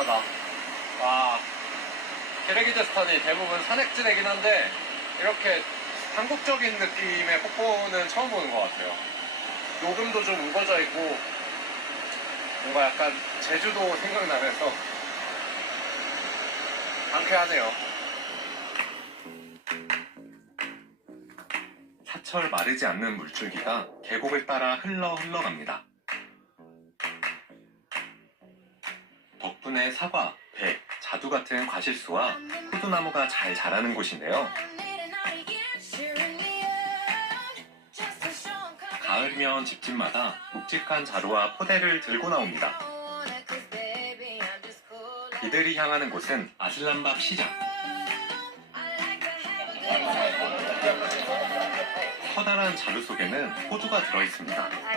시원하다. 와, 키르기즈스탄이 대부분 산악지대긴 한데 이렇게 한국적인 느낌의 폭포는 처음 보는 것 같아요. 녹음도 좀 우거져 있고 뭔가 약간 제주도 생각나면서 상쾌하네요. 사철 마르지 않는 물줄기가 계곡을 따라 흘러갑니다. 덕분에 사과, 배, 자두 같은 과실수와 포도나무가 잘 자라는 곳인데요. 가을이면 집집마다 묵직한 자루와 포대를 들고 나옵니다. 이들이 향하는 곳은 아슬란밥 시장. 커다란 자루 속에는 호두가 들어있습니다.